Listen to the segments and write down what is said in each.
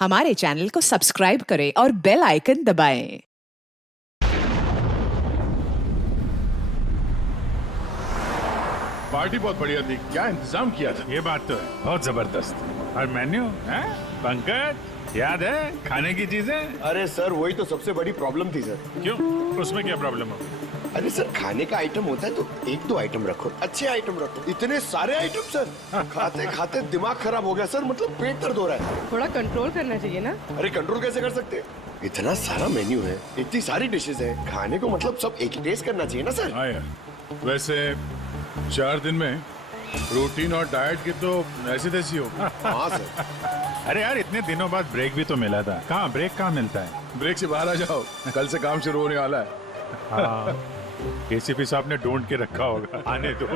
हमारे चैनल को सब्सक्राइब करें और बेल आइकन दबाएं। पार्टी बहुत बढ़िया थी, क्या इंतजाम किया था। ये बात तो है, बहुत जबरदस्त। और मेन्यू है पंकज, याद है खाने की चीजें? अरे सर वही तो सबसे बड़ी प्रॉब्लम थी सर। क्यों, उसमें क्या प्रॉब्लम हो? अरे सर खाने का आइटम होता है तो एक दो आइटम रखो, अच्छे आइटम रखो। इतने सारे आइटम सर, खाते खाते दिमाग खराब हो गया सर, मतलब पेट दर्द हो रहा है। थोड़ा कंट्रोल करना चाहिए ना। अरे कंट्रोल कैसे कर सकते हैं? इतना सारा मेन्यू है, इतनी सारी डिशेज है, खाने को मतलब सब एक ही टेस्ट करना चाहिए ना सर। हाँ यार, वैसे 4 दिन में रूटीन और डाइट की तो ऐसी तैसी हो। हाँ सर। अरे यार इतने दिनों बाद ब्रेक भी तो मिला था, कहाँ ब्रेक कहाँ मिलता है? ब्रेक से बाहर आ जाओ, कल से काम शुरू होने वाला है। हाँ, एसीपी साहब ने ढूंढ के रखा होगा, आने दो।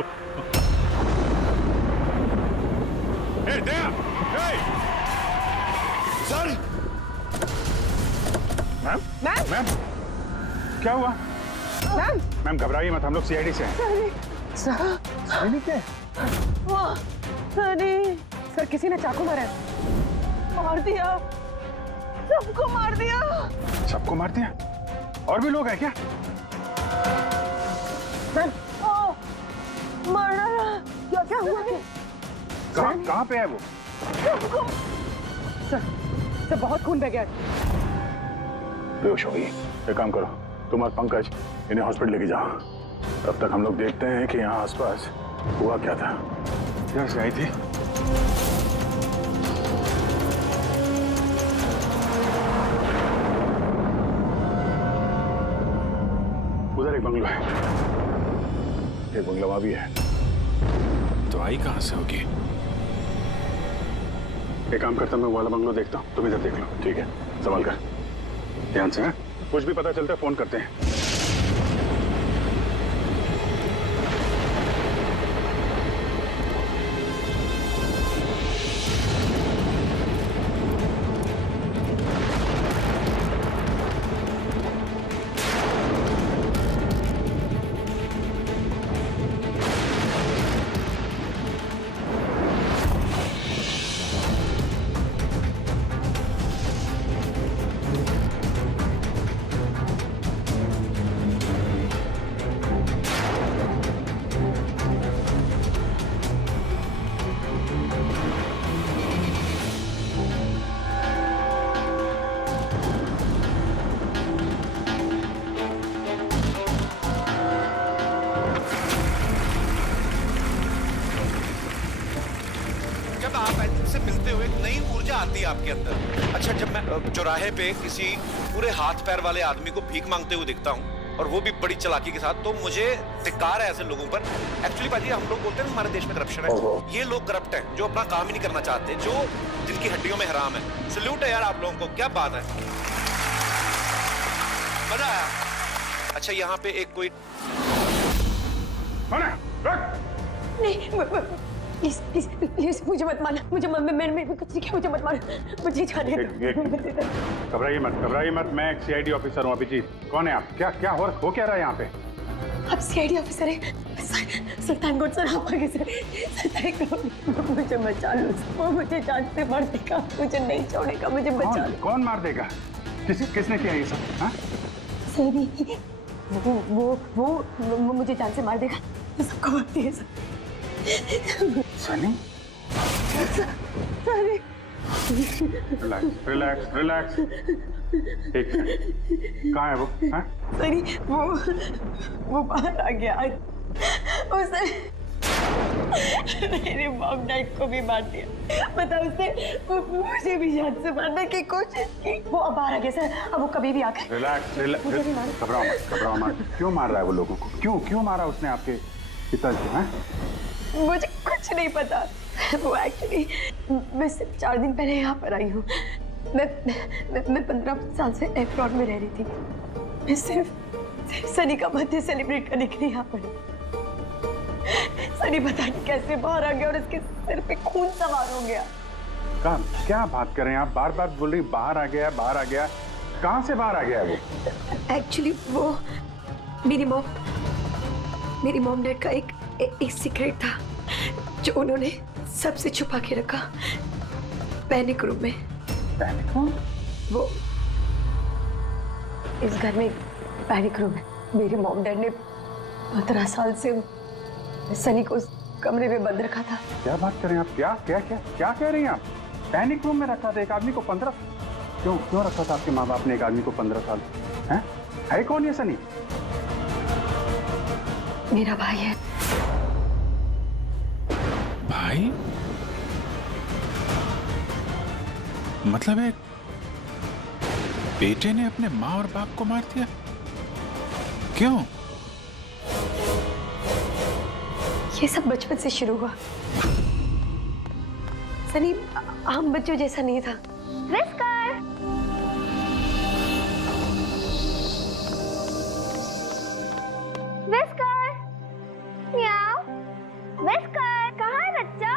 ए, दया, ए! सर मैम, मैम, मैम, क्या हुआ? मैम, मैम घबराइए मत, हम लोग सीआईडी से हैं। सीआईडी क्या? अरे सर किसी ने चाकू मारा है। मार दिया, सबको मार दिया। सबको मार दिया? और भी लोग हैं क्या? मैम, मार डाला। क्या क्या हुआ? कहाँ पे है वो? सबको। सर बहुत खून बह गया। बेहोश हो गई। एक काम करो, तुम और पंकज इन्हें हॉस्पिटल लेके जाओ। तब तक हम लोग देखते हैं कि यहाँ आसपास हुआ क्या था। क्या से आई थी? उधर एक बंगलो है, एक बंगला वहां भी है। तो आई कहाँ से होगी? एक काम करता हूं, मैं वो वाला बंगलो देखता हूँ, तुम इधर देख लो, ठीक है? संभाल कर, ध्यान से। कुछ भी पता चलता है फोन करते हैं। जब आप इनसे मिलते हुए एक नई ऊर्जा आती है आपके अंदर। अच्छा, जब मैं चौराहे पे किसी पूरे हाथ पैर वाले आदमी को भीख मांगते हुए दिखता हूँ और वो भी बड़ी चालाकी के साथ, तो मुझे धिक्कार है ऐसे लोगों पर। एक्चुअली पाजी, हम लोग बोलते हैं हमारे देश में करप्शन है, ये लोग करप्ट हैं जो अपना काम ही नहीं करना चाहते, जो जिनकी हड्डियों में हराम है। सल्यूट है यार आप लोगों को, क्या बात है, मजा आया। अच्छा, यहाँ पे एक कोई नहीं, प्लीज मुझे मत मारना। मुझे मैंने कुछ नहीं किया, मुझे मत मारना, मुझे जाने दो। घबराइए मत, मैं एक सीआईडी ऑफिसर हूँ। अभिजीत, कौन है आप? क्या हो क्या रहा है यहाँ पे? आप सीआईडी ऑफिसर हैं? सुल्तानगढ़ सर, आप आगे सर। मुझे बचा लो, वो मुझे जान से मार देगा, मुझे नहीं छोड़ेगा, मुझे बचा लो। कौन मार देगा? किसने किया ये सब? हाँ? सनी, वो मुझे जान से मार देगा, सबको मारती है सर। सनी? सनी, रिलैक्स। एक मिनट, कहाँ है वो? हाँ? सनी, वो बाहर आ गया। उसने मेरे मॉम डैड को भी मार दिया। पता उसने मुझे भी जान से मारने की कोशिश की। वो अब बाहर आ गया सर, अब वो कभी भी आकर। रिलैक्स, घबराओ मत। क्यों मार रहा है वो लोगों को? क्यों मारा उसने आपके पिताजी? हाँ? मुझे कुछ नहीं पता। वो एक्चुअली मैं सिर्फ 4 दिन पहले यहाँ पर आई हूँ। मैं 15 साल से एब्रॉड में रह रही थी। मैं सिर्फ सनी का बर्थडे सेलिब्रेट करने के लिए यहाँ पर हूँ। सनी पता नहीं कैसे बाहर आ गया और उसके सिर पे खून सवार हो गया। क्या बात कर रहे हैं आप? बार बोल रही बाहर आ गया। कहाँ से बाहर आ गया है वो? एक्चुअली वो मेरी मॉम डैड का एक सीक्रेट था जो उन्होंने सबसे छुपा के रखा पैनिक रूम में। Panic room? वो इस घर में पैनिक रूम है। मेरे मॉम डैड ने 15 साल से सनी को उस कमरे में बंद रखा था। क्या बात कर रहे हैं आप? क्या क्या क्या क्या कह रही हैं आप? पैनिक रूम में रखा था एक आदमी को 15? क्यों रखा था आपके माँ बाप ने एक आदमी को 15 साल? है कौन ये सनी? मेरा भाई है। भाई? मतलब एक बेटे ने अपने माँ और बाप को मार दिया? क्यों? ये सब बचपन से शुरू हुआ। सनी आम बच्चों जैसा नहीं था। विस्कर! विस्कर! म्याऊ! विस्कर! कहाँ है बच्चा?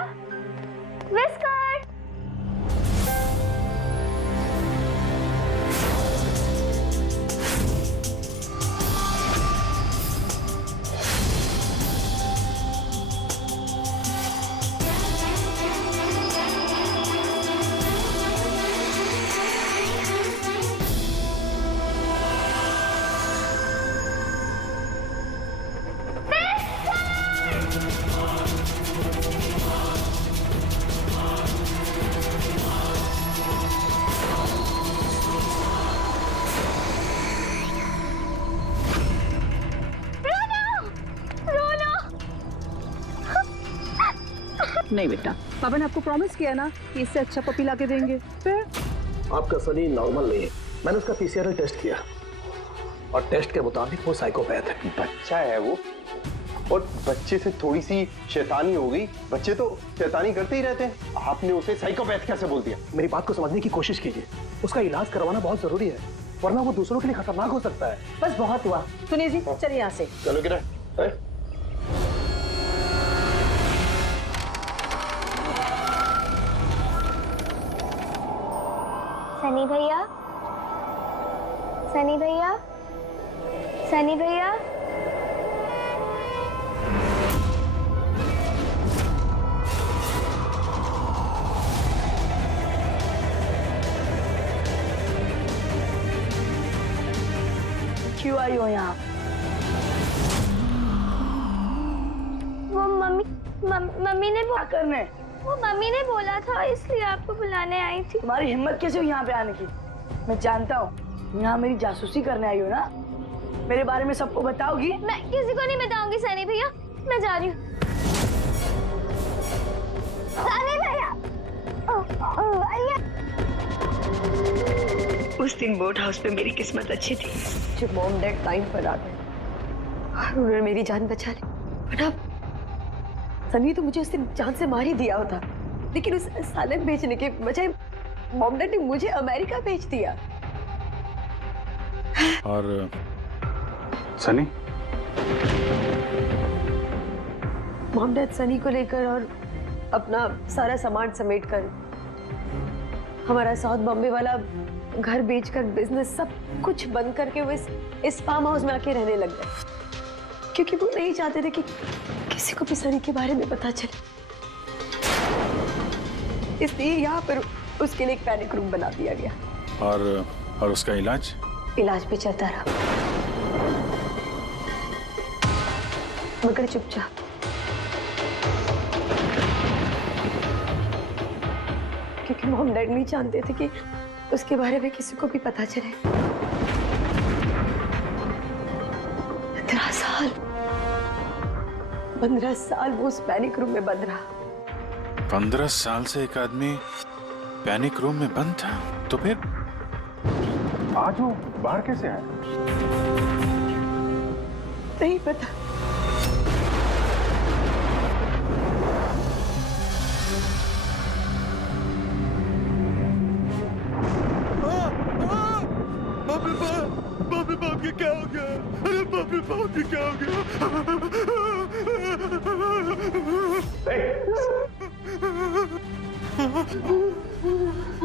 विस्कर! नहीं बेटा, पापा ने आपको प्रॉमिस किया ना कि इससे अच्छा पपी ला के देंगे। फिर आपका सनी नॉर्मल नहीं है। मैंने उसका पीसीआर टेस्ट किया और टेस्ट के मुताबिक वो साइकोपैथ है। बच्चा है वो, और बच्चे से थोड़ी सी शैतानी हो गई। बच्चे तो शैतानी करते ही रहते हैं, आपने उसे साइकोपैथ कैसे बोल दिया? मेरी बात को समझने की कोशिश कीजिए। उसका इलाज करवाना बहुत जरूरी है, वरना वो दूसरों के लिए खतरनाक हो सकता है। बस बहुत हुआ। सुनिए जी, चलिए यहाँ से। चलो गिरा। सनी भैया, सनी भैया, सनी भैया। क्यों आई हो यहाँ? वो मम्मी ने क्या करने? वो मम्मी ने बोला था, इसलिए आपको बुलाने आई थी। तुम्हारी हिम्मत कैसे हुई यहाँ पे आने की? मैं जानता हूँ यहाँ मेरी जासूसी करने आई हो ना। मेरे बारे में सबको बताओगी? मैं किसी को नहीं बताऊंगी सनी भैया, मैं जा रही हूँ। सनी भैया, भैया। उस दिन बोट हाउस पे मेरी किस्मत अच्छी थी, जो मॉम डैड टाइम पर आ गए और उन्होंने मेरी जान बचा ली। वरना सनी तो मुझे उस दिन जान से मार ही दिया होता, लेकिन उस सालन बेचने के बजाय मॉम डैड ने मुझे अमेरिका भेज दिया। और सनी? मॉम डैड सनी को लेकर और अपना सारा सामान समेटकर हमारा साउथ बॉम्बे वाला घर बेचकर बिजनेस सब कुछ बंद करके वो इस फार्म हाउस में आके रहने लग गए, क्योंकि वो नहीं चाहते थे कि किसी को भी सनी के बारे में पता चले। इसलिए यहाँ पर उसके लिए एक पैनिक रूम बना दिया गया। और उसका इलाज पे चलता रहा, मगर चुपचाप। क्योंकि मॉम डैड नहीं जानते थे कि उसके बारे में किसी को भी पता चले। 15 साल वो उस पैनिक रूम में बंद रहा। 15 साल से एक आदमी पैनिक रूम में बंद था, तो फिर आज वो बाहर कैसे आया? नहीं पता। बाप ये क्या हो गया? अरे बाप ये क्या हो गया?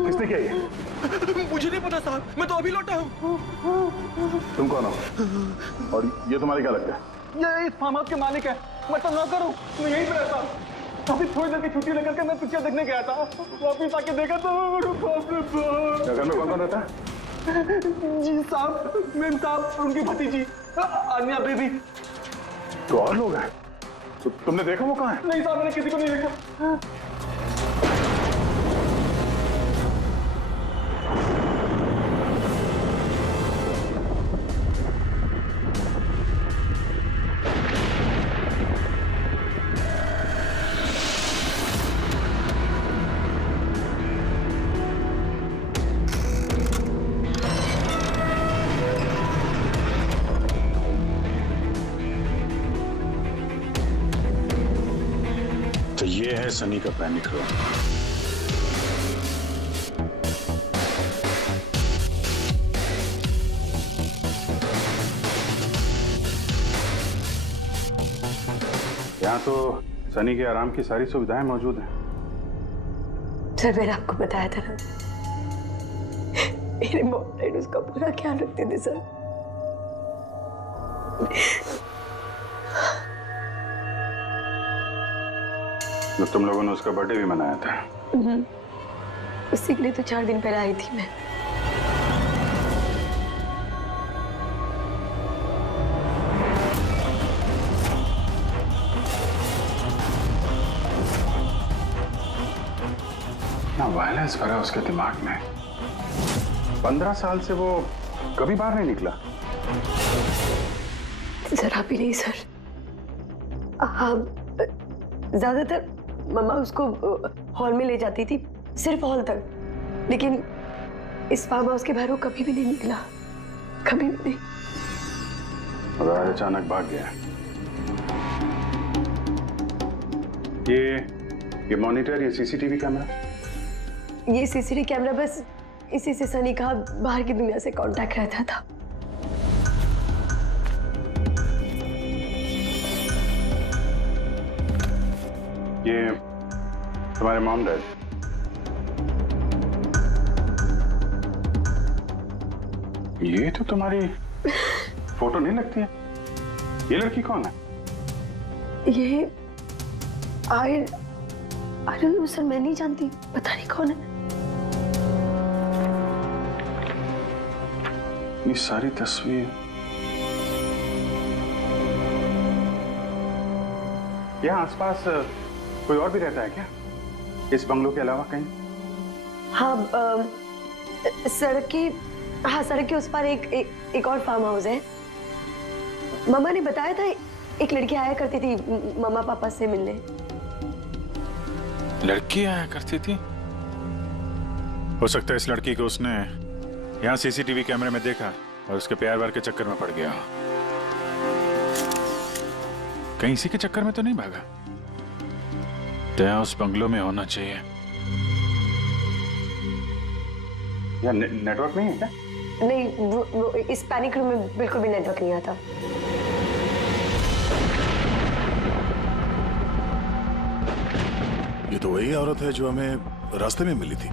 किसने किया ये? मुझे नहीं पता साहब, मैं तो अभी लौटा हूँ। तुम कौन हो? और ये तुम्हारे क्या लगता है? ये इस फार्म हाउस के मालिक है, मैं तो नौकर हूँ, मैं यहीं पे रहता हूँ। अभी थोड़ी देर की छुट्टी लेकर के मैं पिक्चर देखने गया था, वापिस आके देखा तो बाप रे बाप। घर में कौन कौन रहता है? जी साहब, मेम साहब, उनकी भतीजी अन्या बेबी। तो और लोग हैं? तो तुमने देखा वो कहाँ है? नहीं साहब, मैंने किसी को नहीं देखा। तो ये है सनी का पैनिक रूम। यहाँ तो सनी के आराम की सारी सुविधाएं मौजूद हैं। सर मैंने आपको बताया था ना, मेरे मॉम डैड उसका पूरा ख्याल रखते थे सर। तो तुम लोगों ने उसका बर्थडे भी मनाया था। उसी के लिए तो 4 दिन पहले आई थी मैं। ना वायलेंस भरा उसके दिमाग में। 15 साल से वो कभी बाहर नहीं निकला। जरा भी नहीं सर। हाँ, ज्यादातर मम्मा उसको हॉल में ले जाती थी, सिर्फ हॉल तक। लेकिन इस फार्म हाउस के बाहर वो कभी भी नहीं निकला, कभी भी नहीं। और आज अचानक भाग गया। ये मॉनिटर, ये सीसीटीवी कैमरा? ये सीसीटीवी कैमरा बस इसी से सनी का बाहर की दुनिया से कांटेक्ट रहता था। ये तुम्हारे मॉम डैड? ये तो तुम्हारी फोटो नहीं लगती है। ये लड़की कौन है? ये आई डोंट नो सर, मैं नहीं जानती, पता नहीं कौन है। ये सारी तस्वीर, यहाँ आसपास कोई और भी रहता है क्या, इस बंगलो के अलावा कहीं? हाँ, सड़क के उस पार एक और फार्म हाउस है। मामा ने बताया था एक लड़की आया करती थी मामा पापा से मिलने। लड़की आया करती थी? हो सकता है इस लड़की को उसने यहाँ सीसीटीवी कैमरे में देखा और उसके प्यार वार के चक्कर में पड़ गया। कहीं इसी के चक्कर में तो नहीं भागा? दया उस बंगलो में होना चाहिए। यहाँ नेटवर्क नहीं है क्या? नहीं, वो इस पैनिक रूम में बिल्कुल भी नेटवर्क नहीं आता। ये तो वही औरत है जो हमें रास्ते में मिली थी।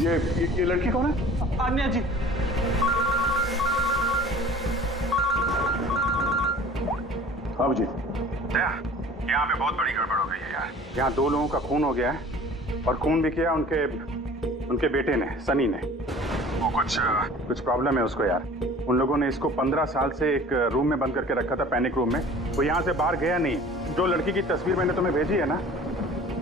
ये लड़की कौन है? अन्या जी। हाँ जी। दया, यहाँ पे बहुत बड़ी गड़बड़ हो गई है यार। यहाँ 2 लोगों का खून हो गया है और खून भी किया उनके बेटे ने, सनी ने। वो कुछ प्रॉब्लम है उसको यार। उन लोगों ने इसको 15 साल से एक रूम में बंद करके रखा था, पैनिक रूम में। वो यहाँ से बाहर गया नहीं। जो लड़की की तस्वीर मैंने तुम्हें भेजी है ना,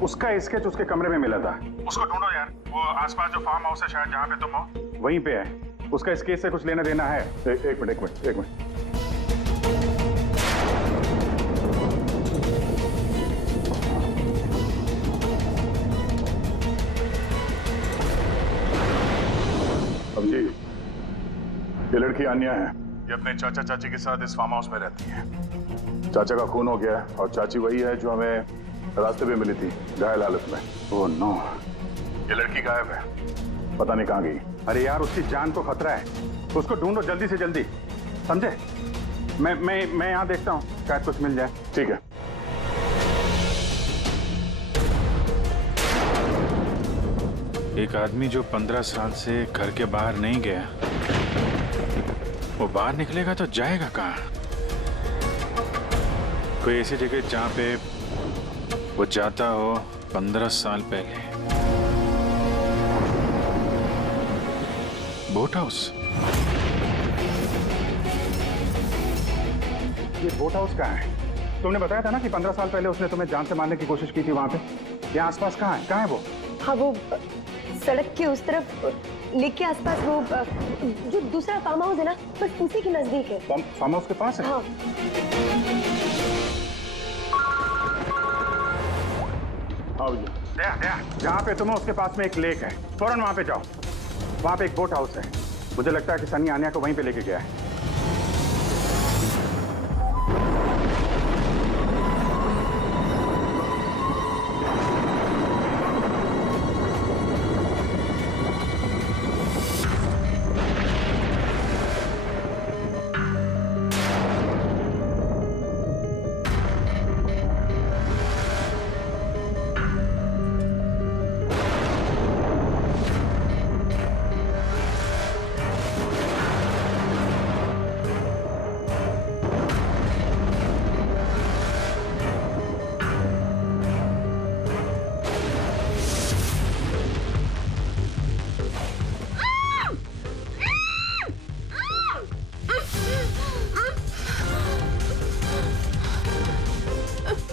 उसका स्केच उसके कमरे में मिला था। उसको ढूंढो यार। वो आसपास जो फार्म हाउस है शायद जहाँ पे तुम हो, वहीं पे है। उसका स्केच से कुछ लेना देना है। एक मिनट। अब जी, ये लड़की अन्या है। ये अपने चाचा चाची के साथ इस फार्म हाउस में रहती है। चाचा का खून हो गया है और चाची वही है जो हमें रास्ते पे मिली थी, घायल हालत में। ओह नो, ये लड़की गायब है, पता नहीं कहाँ गई। अरे यार, उसकी जान को खतरा है, उसको ढूंढो जल्दी से जल्दी, समझे? मैं यहाँ देखता हूँ, शायद कुछ मिल जाए। ठीक है। एक आदमी जो 15 साल से घर के बाहर नहीं गया, वो बाहर निकलेगा तो जाएगा कहाँ? कोई ऐसी जगह जहाँ पे वो जाता हो 15 साल पहले बोट हाउस। ये बोट हाउस कहाँ है? तुमने बताया था ना कि 15 साल पहले उसने तुम्हें जान से मारने की कोशिश की थी वहां पे। यहाँ आसपास कहाँ है? कहाँ है वो? हाँ, वो सड़क के उस तरफ लेक के आसपास, वो जो दूसरा फार्म हाउस है ना, बस उसी के नजदीक है। फार्म हाउस के पास है? हाँ। आओ जी। जहाँ पे तुम हो उसके पास में एक लेक है, फौरन वहां पे जाओ। वहां पे एक बोट हाउस है। मुझे लगता है कि सनी आन्या को वहीं पे लेके गया है।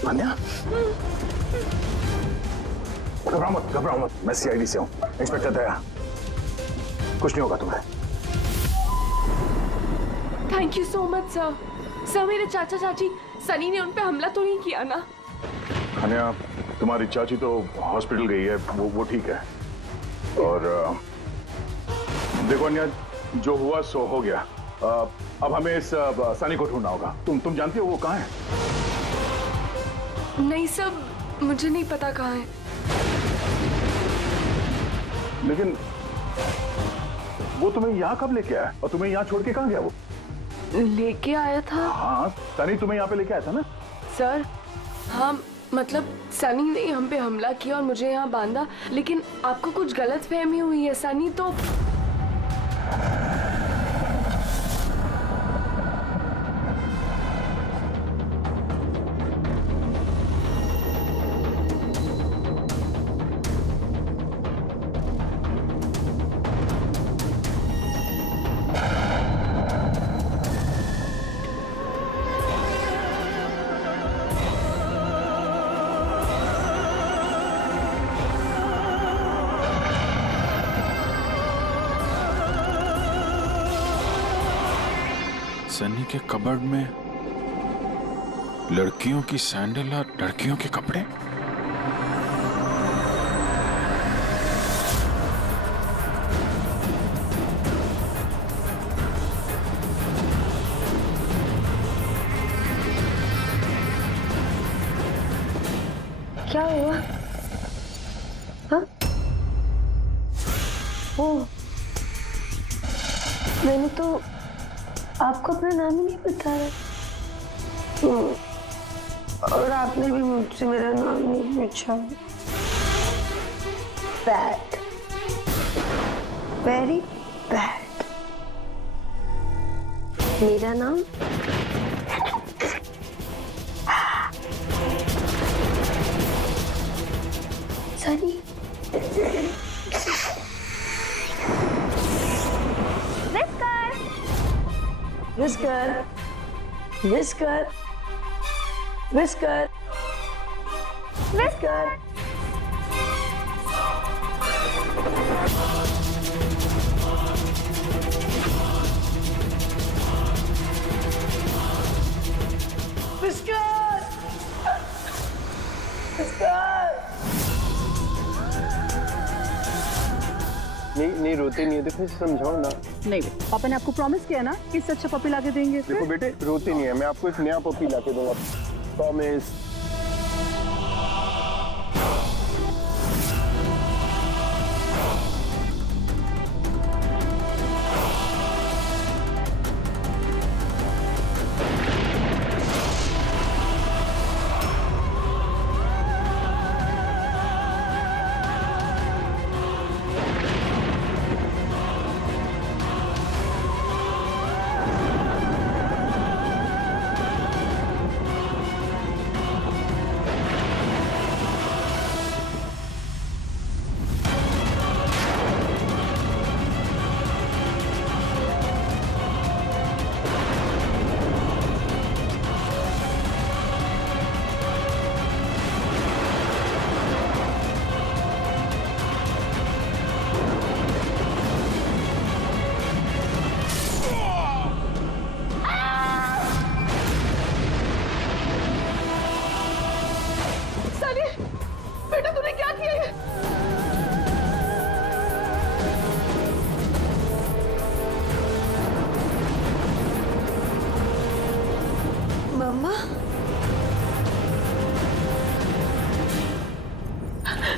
आन्या, घबराओ मत, मैं सीआईडी से हूँ, इंस्पेक्टर दया। कुछ नहीं होगा तुम्हें। Thank you so much sir. Sir, मेरे चाचा चाची सनी ने उन पे हमला तो नहीं किया ना? आन्या, तुम्हारी चाची तो हॉस्पिटल गई है, वो ठीक है। और देखो अन्या, जो हुआ सो हो गया। अब हमें इस सनी को ढूंढना होगा। तुम जानती हो वो कहाँ है? नहीं सर, मुझे नहीं पता कहाँ है। लेकिन वो तुम्हें यहाँ कब लेके आया और तुम्हें यहाँ छोड़ के कहाँ गया वो? लेके आया था। हाँ, सनी तुम्हें यहाँ पे लेके आया था ना? सर, हाँ, मतलब सनी ने हम पे हमला किया और मुझे यहाँ बांधा, लेकिन आपको कुछ गलत फहमी हुई है। सनी तो सनी के कबर्ड में लड़कियों की सैंडल और लड़कियों के कपड़े। क्या हुआ? हाँ? ओ, मैंने तो आपको अपना नाम ही नहीं बताया। और आपने भी मुझसे मेरा नाम नहीं पूछा। Bad, very bad. मेरा नाम Sunny. Whisker, whisker, whisker, whisker. Whisker, whisker. नहीं रोते नहीं है, देखो समझाओ ना। नहीं, पापा ने आपको प्रॉमिस किया ना कि इससे अच्छा पपी लाके देंगे। देखो बेटे, रोते नहीं है, मैं आपको एक नया पपी लाके दूंगा, प्रॉमिस।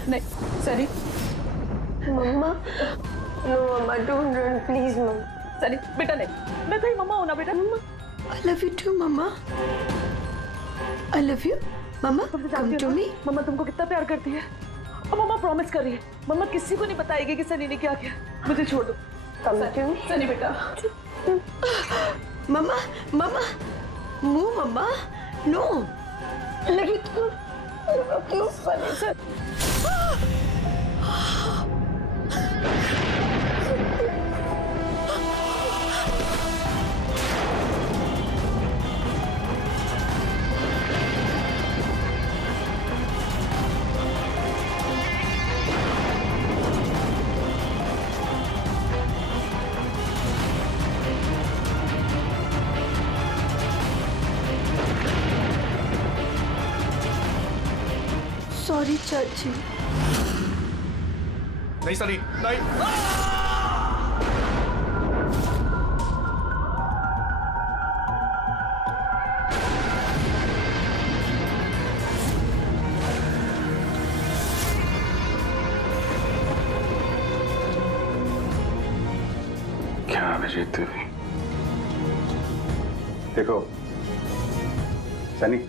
नहीं Sunny, mama no mama don't run please mama. Sunny बेटा नहीं, मैं तेरी मम्मा हूं ना बेटा। I love you too mama, I love you mama, come to me. मम्मा तुमको कितना प्यार करती है और मम्मा प्रॉमिस कर रही है मम्मा किसी को नहीं बताएगी कि सनी ने क्या किया। मुझे छोड़ दो। कम टू मी सनी बेटा। मम्मा मम्मा मुंह मम्मा नो लव यू टू। क्यों सनी सर सॉरी चाची। नहीं सनी नहीं। क्या अभिजीत देवी, देखो सनी,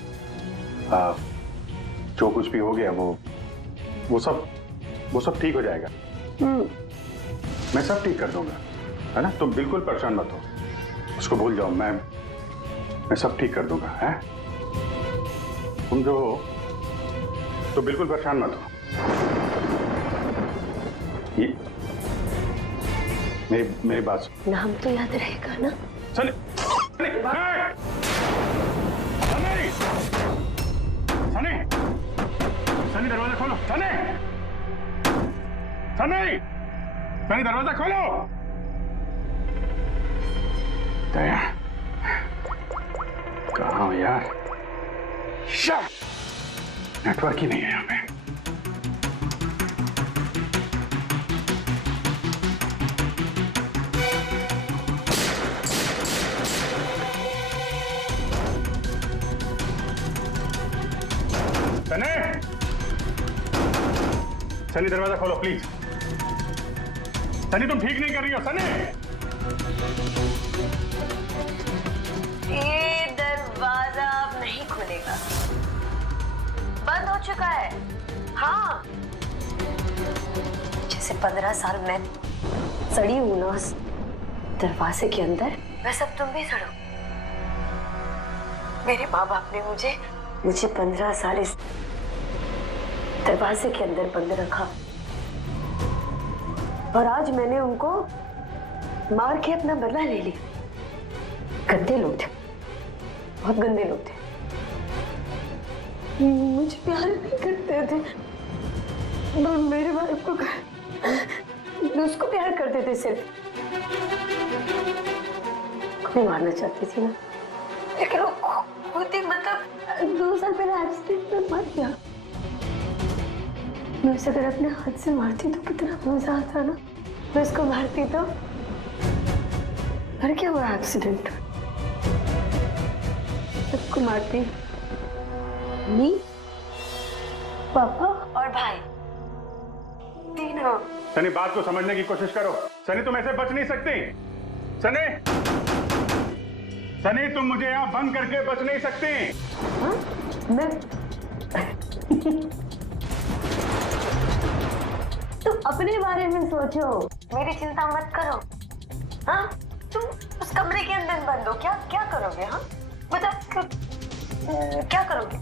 जो कुछ भी हो गया वो सब ठीक हो जाएगा। मैं सब ठीक कर दूंगा, है ना? तुम बिल्कुल परेशान मत हो, उसको भूल जाओ। मैं सब ठीक कर दूंगा, है? तुम जो हो तो बिल्कुल परेशान मत हो। ये मेरी बात सुन। नाम तो याद रहेगा ना? सनी, सनी, सनी, सनी दरवाजा खोलो। सनी, सनी, सनी दरवाजा खोलो। दया, कहाँ हो यार? नेटवर्क ही नहीं है यहाँ पे। सनी, सनी दरवाजा खोलो प्लीज। सनी तुम ठीक नहीं कर रही हो। सनी, ये दरवाजा अब नहीं खुलेगा, बंद हो चुका है। हाँ, जैसे 15 साल मैं सड़ी हूं ना उस दरवाजे के अंदर, वैसे अब तुम भी सड़ो। मेरे माँ बाप ने मुझे 15 साल इस दरवाजे के अंदर बंद रखा और आज मैंने उनको मार के अपना बदला ले लिया। गंदे लोग थे, बहुत गंदे लोग थे, मुझे प्यार नहीं करते थे। मेरे बाप को उसको प्यार करते थे, सिर्फ कोई मारना चाहती थी ना, लेकिन वो खुद ही मतलब 2 साल पहले एक्सीडेंट में मर गया। मैं उसे अगर अपने हाथ से मारती तो कितना मजा आता ना। मैं उसको मारती तो मर क्या हुआ एक्सीडेंट। सबको मारती, मी, पापा और भाई, तीनों। सनी बात को समझने की कोशिश करो। सनी तुम ऐसे बच नहीं सकती। सनी, सनी तुम मुझे यहाँ बंद करके बच नहीं सकती। हाँ? मैं तुम अपने बारे में सोचो, मेरी चिंता मत करो। हाँ, तुम उस कमरे के अंदर बंद हो, क्या करोगे? हाँ बताओ, क्या करोगे?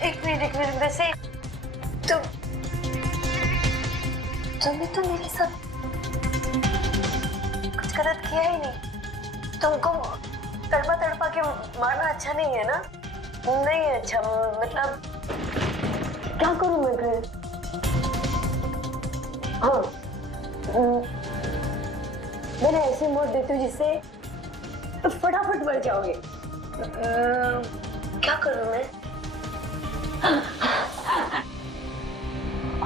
एक मिनट वैसे तुमने तो मेरे साथ कुछ गलत किया ही नहीं। तुमको तड़पा के मारना अच्छा नहीं है ना? नहीं है अच्छा, मतलब क्या करूं मैं फिर? हाँ, मैंने ऐसे मौत देती हूँ जिससे फटाफट मर जाओगे। क्या करूं मैं?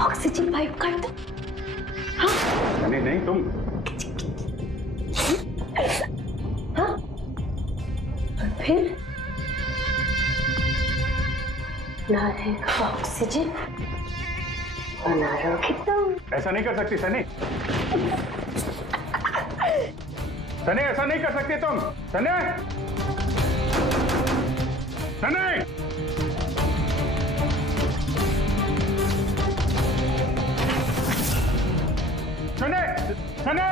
ऑक्सीजन पाइप काट दो। हाँ? नहीं तुम। ऐसा, हाँ? और फिर ना रहेगा ऑक्सीजन और ना रहोगे तुम। ऐसा नहीं कर सकती सनी। सनी ऐसा नहीं कर सकती तुम। सनी सनी सनी सनी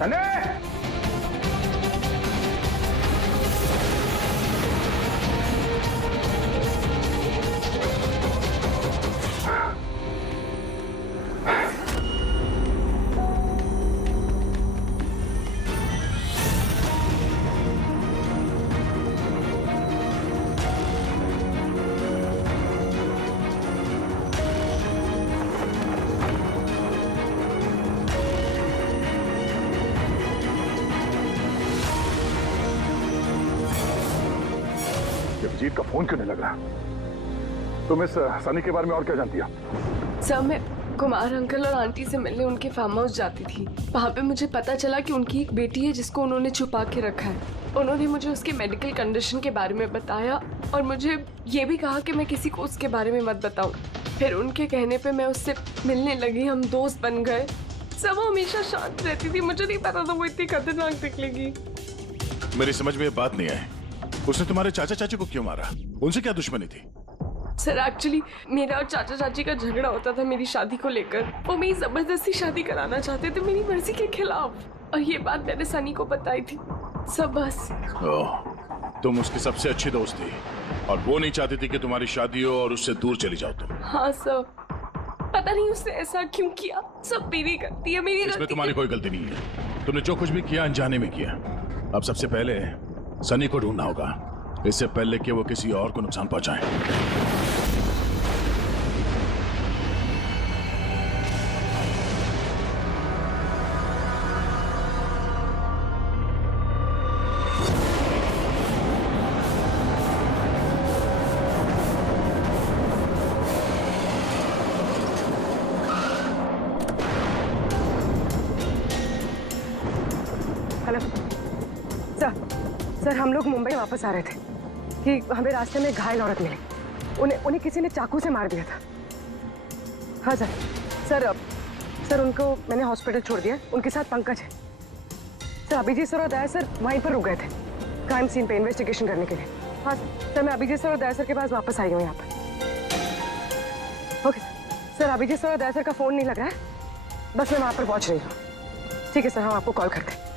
सनी जीत का फोन क्यों नहीं लग रहा? तुम इस सनी के बारे में और क्या जानती हो? सर मैं कुमार अंकल और आंटी से मिलने उनके फार्म हाउस जाती थी। वहाँ पे मुझे पता चला कि उनकी एक बेटी है जिसको उन्होंने छुपा के रखा है। उन्होंने मुझे उसके मेडिकल कंडीशन के बारे में बताया और मुझे ये भी कहा कि मैं किसी को उसके बारे में मत बताऊं। फिर उनके कहने पे मैं उससे मिलने लगी, हम दोस्त बन गए। सब वो हमेशा शांत रहती थी, मुझे नहीं पता था वो इतनी खतरनाक निकलेगी। मेरी समझ में ये बात नहीं आई, उसने तुम्हारे चाचा चाची को क्यों मारा? उनसे क्या दुश्मनी थी? सर एक्चुअली मेरा और चाचा चाची का झगड़ा होता था मेरी शादी को लेकर। वो मेरी जबरदस्ती शादी कराना चाहते थे मेरी मर्जी के खिलाफ, और ये बात मैंने सनी को बताई थी। सब बस तुम उसकी सबसे अच्छी दोस्त थी और वो नहीं चाहती थी कि तुम्हारी शादी हो और उससे दूर चली जाओ तुम। हाँ सर, पता नहीं उसने ऐसा क्यों किया। सब मेरी गलती है, मेरी इसमें तुम्हारी कोई गलती नहीं है। तुमने जो कुछ भी किया अनजाने में किया। अब सबसे पहले सनी को ढूंढना होगा, इससे पहले कि वो किसी और को नुकसान पहुंचाए। हेलो सर, हम लोग मुंबई वापस आ रहे थे कि हमें रास्ते में घायल औरत मिली। उन्हें किसी ने चाकू से मार दिया था। हाँ सर उनको मैंने हॉस्पिटल छोड़ दिया। उनके साथ पंकज है। सर अभिजीत सर और दया सर वहीं पर रुक गए थे क्राइम सीन पे इन्वेस्टिगेशन करने के लिए। हाँ सर, मैं अभिजीत सर और दया सर के पास वापस आई हूँ यहाँ पर। ओके सर, अभिजीत सर और दया सर का फोन नहीं लग रहा है, बस मैं वहाँ पर पहुँच रही हूँ। ठीक है सर, हम आपको कॉल करते हैं।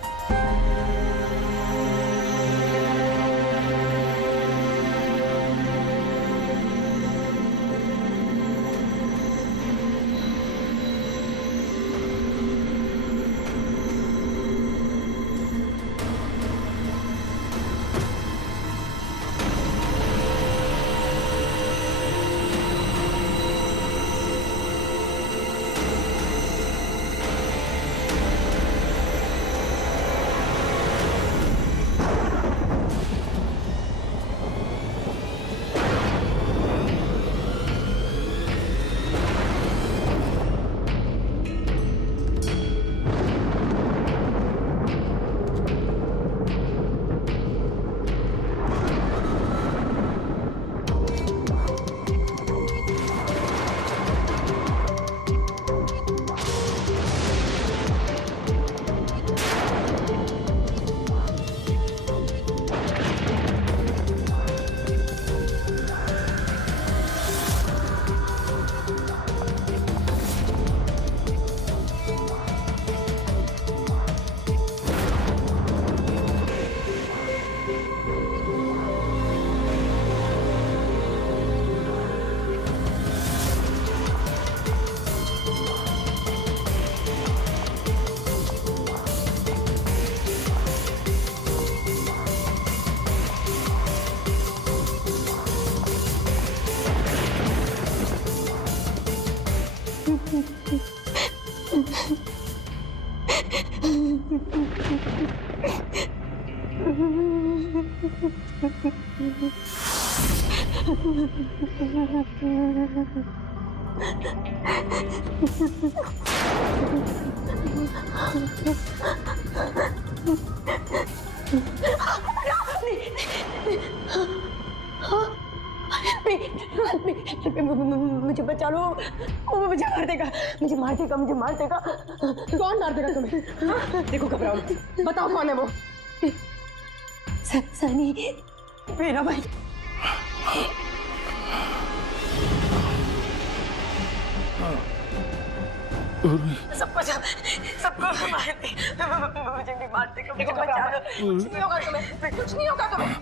मुझे बचा लो, वो मुझे मार देगा, मुझे मार देगा, मुझे मार देगा। कौन मार देगा तुम्हें? हाँ? देखो घबराओ मत, बताओ कौन है वो? सनी, मेरा भाई। सबको मार दे, मुझे नहीं मार देगा, मुझे बचा लो। कुछ नहीं होगा तुम्हें, कुछ नहीं होगा तुम्हें।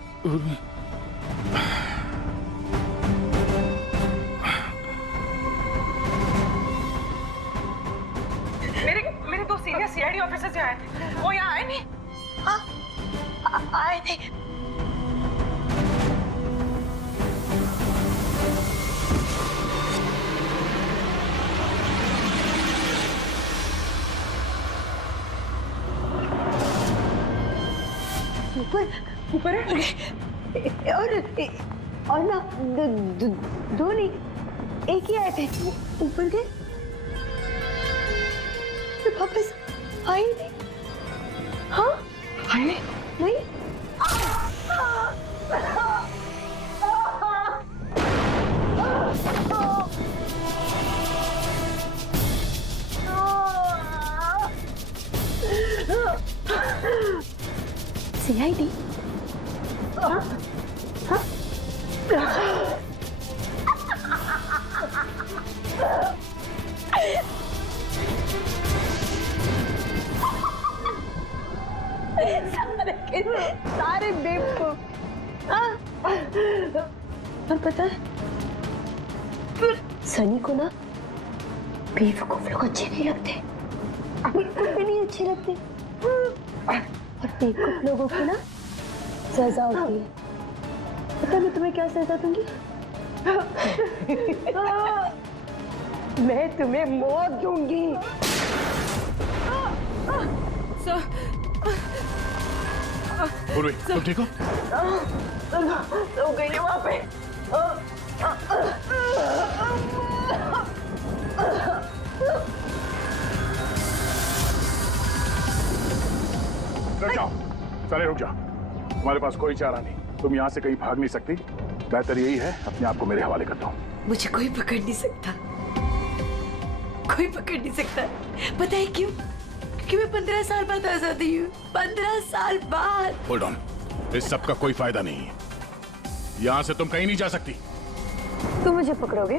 मेरे दो सीनियर सीआईडी ऑफिसर्स यहाँ आए थे, वो यहाँ आए नहीं? हाँ, आए थे। ऊपर है और ना दो नहीं, एक ही आए थे। ऊपर गए तो वापस आए नहीं। हाँ, आए नहीं। सीआईडी? हाँ? हाँ? सारे बेवकूफ। और पता है, सनी को ना बेवकूफ लोग अच्छे नहीं लगते, बिल्कुल भी नहीं अच्छे लगते। और बेवकूफ लोगों की ना सजा होती है। पता मैं तुम्हें क्या सजा दूंगी? मैं तुम्हें मौत दूंगी। पूर्वी, तुम ठीक हो? तो गई वहां पे। रुक जाओ, साले रुक जाओ। तुम्हारे पास कोई चारा नहीं, तुम यहाँ से कहीं भाग नहीं सकती। बेहतर यही है अपने आप को मेरे हवाले कर दो। मुझे कोई पकड़ नहीं सकता, कोई पकड़ नहीं सकता। पता है क्यों? क्योंकि मैं 15 साल बाद आजादी हूँ। 15 साल बाद। होल्ड ऑन, इस सब का कोई फायदा नहीं है। यहाँ से तुम कहीं नहीं जा सकती। तुम मुझे पकड़ोगे?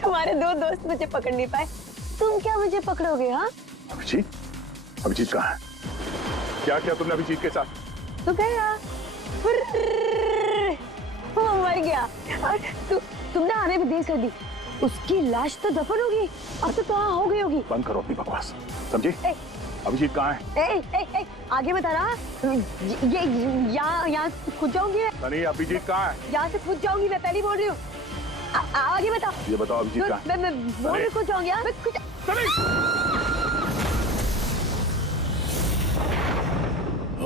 तुम्हारे दो दोस्त मुझे पकड़ नहीं पाए, तुम क्या मुझे पकड़ोगे? हाँ, अभिजीत, अभिजीत कहाँ है? क्या किया तुमने अभिजीत के साथ? तो गया, वो मर गया और तुमने आने में देर कर दी। उसकी लाश तो दफन होगी, अब तो कहाँ हो गई होगी। बंद करो अपनी बकवास, समझी? अभिजीत कहाँ है? आगे बता रहा। ये यहाँ खुद जाऊंगी मैं। नहीं, अभिजीत कहाँ है? यहाँ से खुद जाऊंगी मैं, पहले बोल रही हूँ। आगे बताओ। ये बताओ अभिजीत कहाँ है? मैं बोल रही खुद जाऊंगी।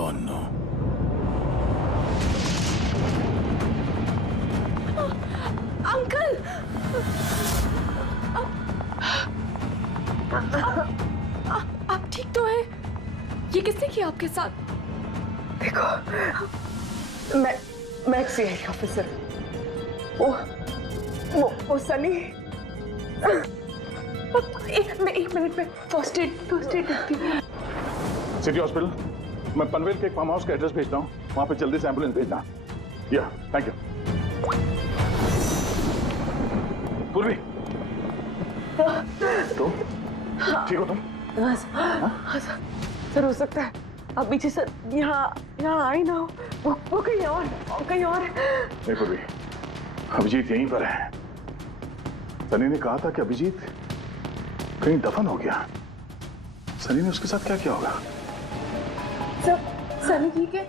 Oh no. अंकल, आप ठीक तो हैं? ये किसने किया आपके साथ? देखो, मैं सीआईडी ऑफिसर। वो सनी। एक मिनट में फर्स्ट एड करती हूँ। सिटी हॉस्पिटल, मैं पनवेल के एक फार्म हाउस का एड्रेस भेजता हूँ, वहाँ पे जल्दी से एम्बुलेंस भेजना। या, थैंक यू। पूर्वी, तुम ठीक हो? तुम सर, हो सकता है अब पीछे सर यहाँ आई ना हो, वो कहीं और नहीं पूर्वी, अभिजीत यहीं पर है। सनी ने कहा था कि अभिजीत कहीं दफन हो गया। सनी ने उसके साथ क्या किया होगा? सनी ठीक है?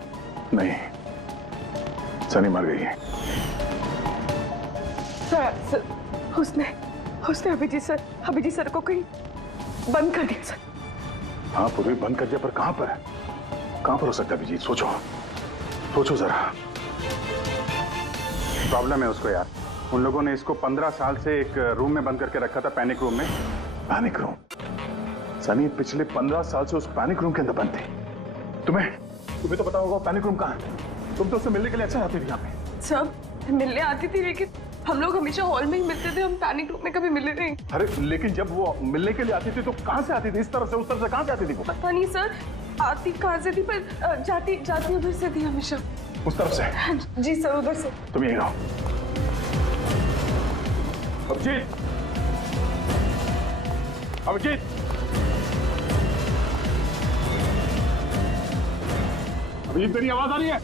नहीं, सनी मर गई है। सर, उसने अभिजीत सर को कहीं बंद कर दिया सर। हाँ पूर्वी, बंद कर दिया, पर कहां पर है? कहां पर हो सकता है अभिजीत? सोचो जरा। प्रॉब्लम है उसको यार, उन लोगों ने इसको 15 साल से एक रूम में बंद करके रखा था, पैनिक रूम में। Panic room? सनी पिछले 15 साल से उस पैनिक रूम के अंदर बंद थी। तुम्हें तो पता होगा पैनिक रूम कहाँ है। तुम तो उससे मिलने के लिए अक्सर आती थी यहाँ पे। सब मिलने आती थी, लेकिन हम लोग हमेशा हॉल में ही मिलते थे, हम पैनिक रूम में कभी मिले नहीं। अरे लेकिन जब वो मिलने के लिए आती थी तो कहाँ से आती थी? इस तरफ से, उस तरफ से, कहाँ से आती थी वो? पता नहीं सर, आती कहाँ से थी, पर जाती उधर से थी हमेशा। उस तरफ से? जी सर, उधर से। तुम यहीं रहो। अभिजीत, अभिजीत, अभिजीत, तेरी आवाज आ रही है?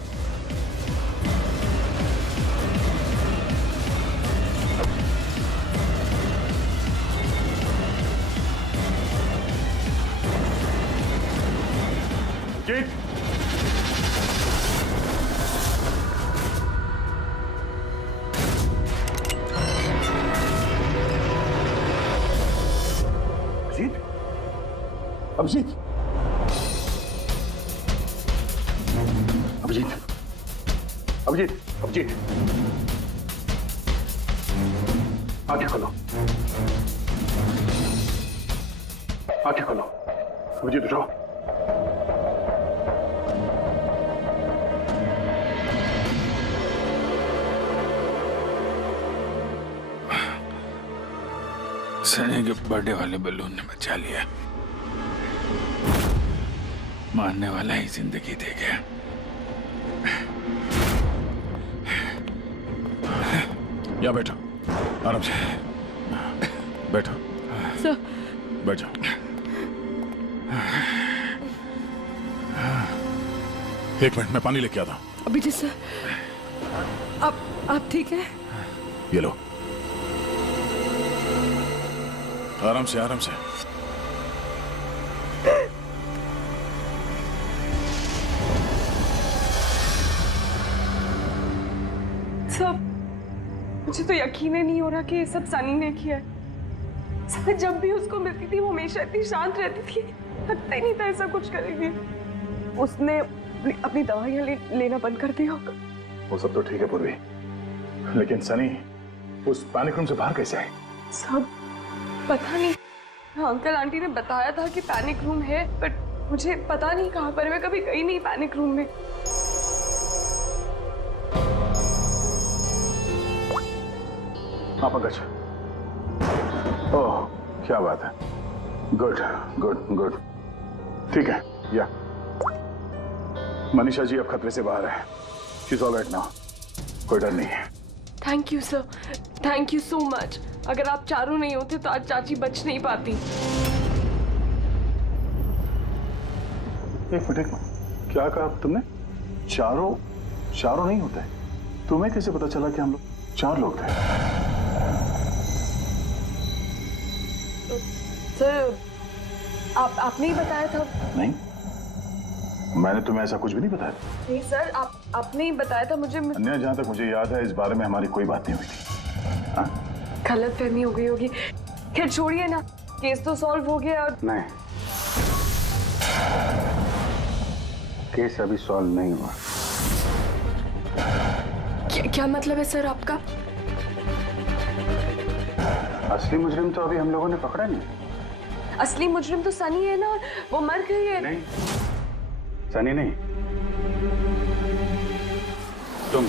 अभिजीत, अभिजीत, अभिजीत, अभिजीत, अभिजीत, आंखें खोलो, आंखें खोलो। अभिजीत उठो। सनी के बर्थडे वाले बलून ने बचा लिया, मारने वाला ही जिंदगी दे गया। या बैठो, आराम से बैठो। सर, बैठ जाओ। एक मिनट, मैं पानी लेके आता हूं। अभिजीत सर, आप ठीक है? ये लो, आराम से, आराम से। सब, मुझे तो यकीन ही नहीं हो रहा कि ये सब सनी ने किया है। सर, जब भी उसको मिलती थी वो हमेशा इतनी शांत रहती थी, लगता ही नहीं था ऐसा कुछ करेगी। उसने अपनी दवाइयां लेना बंद कर दिया होगा। वो सब तो ठीक है पूर्वी, लेकिन सनी उस पैनिक रूम से बाहर कैसे आई? सब पता नहीं, अंकल आंटी ने बताया था कि पैनिक रूम है, बट मुझे पता नहीं कहाँ पर। मैं कभी गई नहीं पैनिक रूम में। हाँ पंकज, ओह क्या बात है, गुड गुड गुड, ठीक है। या मनीषा जी अब खतरे से बाहर है, शी इज ऑलराइट नाउ, कोई डर नहीं है। Thank you sir, thank you so much. अगर आप चारों नहीं होते तो आज चाची बच नहीं पाती। एक मिनट, क्या कहा तुमने? चारों नहीं होते? तुम्हें कैसे पता चला कि हम लोग 4 लोग थे? सर, आपने ही बताया था। नहीं, मैंने तुम्हें ऐसा कुछ भी नहीं बताया। नहीं सर, आपने ही बताया था मुझे। अन्य, जहां तक मुझे याद है इस बारे में हमारी कोई बात नहीं हुई थी। गलतफहमी हो गई होगी। खैर छोड़िए ना, केस तो सॉल्व हो गया। और नहीं, केस अभी सॉल्व नहीं हुआ। क्या मतलब है सर आपका? असली मुजरिम तो अभी हम लोगों ने पकड़ा नहीं। असली मुजरिम तो सनी है ना, वो मर गई है। नहीं, सनी नहीं, तुम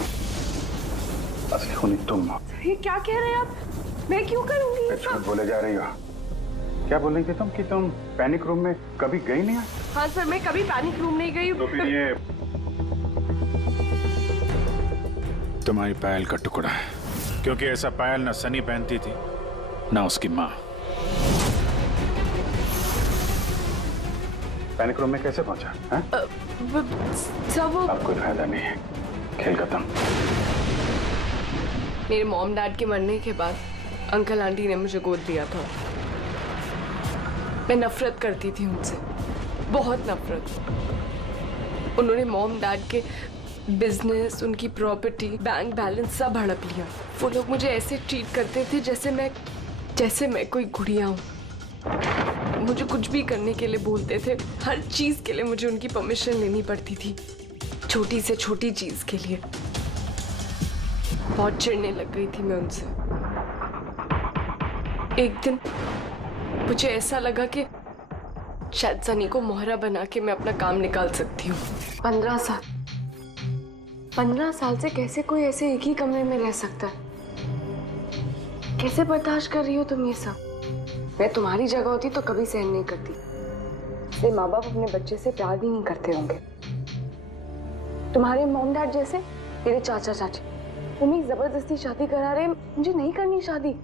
असली खूनी तुम हो। ये क्या कह रहे हैं आप? मैं क्यों करूंगी? झूठ बोले जा रही हो। क्या बोल रही थी तुम कि तुम पैनिक रूम में कभी गई नहीं? हाँ सर, मैं कभी पैनिक रूम नहीं गई। तो फिर ये तुम्हारी पायल का टुकड़ा है, क्योंकि ऐसा पायल ना सनी पहनती थी ना उसकी माँ। पैनिक रूम में कैसे पहुंचा? सब अब कोई फायदा नहीं है, खेल खत्म। मेरे मॉम डैड के मरने के बाद अंकल आंटी ने मुझे गोद दिया था। मैं नफरत करती थी उनसे, बहुत नफरत। उन्होंने मॉम डैड के बिजनेस, उनकी प्रॉपर्टी, बैंक बैलेंस सब हड़प लिया। वो लोग मुझे ऐसे ट्रीट करते थे जैसे मैं कोई गुड़िया हूँ। मुझे कुछ भी करने के लिए बोलते थे, हर चीज के लिए मुझे उनकी परमिशन लेनी पड़ती थी, छोटी से छोटी चीज के लिए। बहुत चिढ़ने लग गई थी मैं उनसे। एक दिन मुझे ऐसा लगा कि शायद सनी को मोहरा बना के मैं अपना काम निकाल सकती हूँ। 15 साल से कैसे कोई ऐसे एक ही कमरे में रह सकता है? कैसे बर्दाश्त कर रही हो तुम ये सब? मैं तुम्हारी जगह होती तो कभी सहन नहीं करती। इसलिए माँ बाप अपने बच्चे से प्यार भी नहीं करते होंगे। तुम्हारे मॉम डैड जैसे तेरे चाचा चाची तुम्हें जबरदस्ती शादी करा रहे, मुझे नहीं करनी शादी।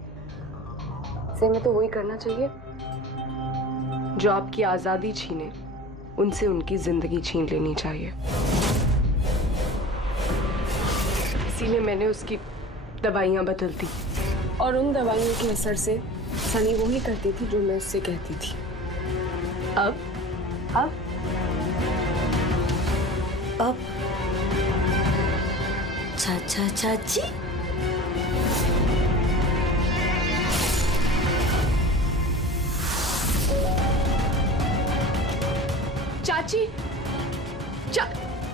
से मैं तो वही करना चाहिए जो आपकी आजादी छीने, उनसे उनकी जिंदगी छीन लेनी चाहिए। इसीलिए मैंने उसकी दवाइयां बदल दी और उन दवाइयों के असर से सनी वही करती थी जो मैं उससे कहती थी। अब चाचा चाची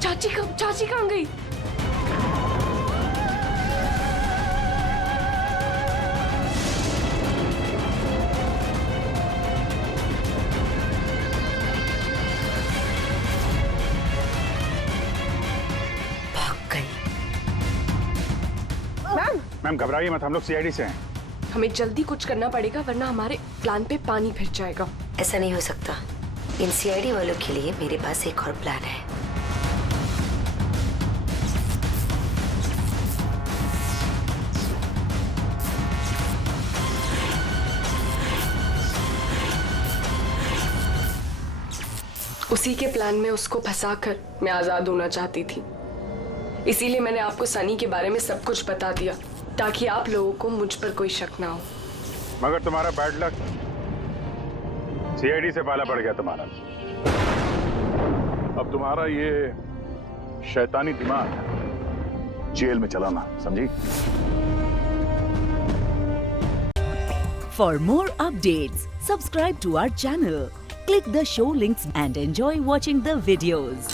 चाची कहाँ गई? मैम घबराइए मत, हम लोग सीआईडी से हैं। हमें जल्दी कुछ करना पड़ेगा वरना हमारे प्लान पे पानी फिर जाएगा। ऐसा नहीं हो सकता। इन सीआईडी वालों के लिए मेरे पास एक और प्लान है। उसी के प्लान में उसको फंसाकर मैं आजाद होना चाहती थी। इसीलिए मैंने आपको सनी के बारे में सब कुछ बता दिया ताकि आप लोगों को मुझ पर कोई शक ना हो। मगर तुम्हारा बैड लक, सीआईडी से पाला पड़ गया तुम्हारा। अब तुम्हारा ये शैतानी दिमाग जेल में चलाना, समझी? For more updates, subscribe to our channel, click the show links and enjoy watching the videos.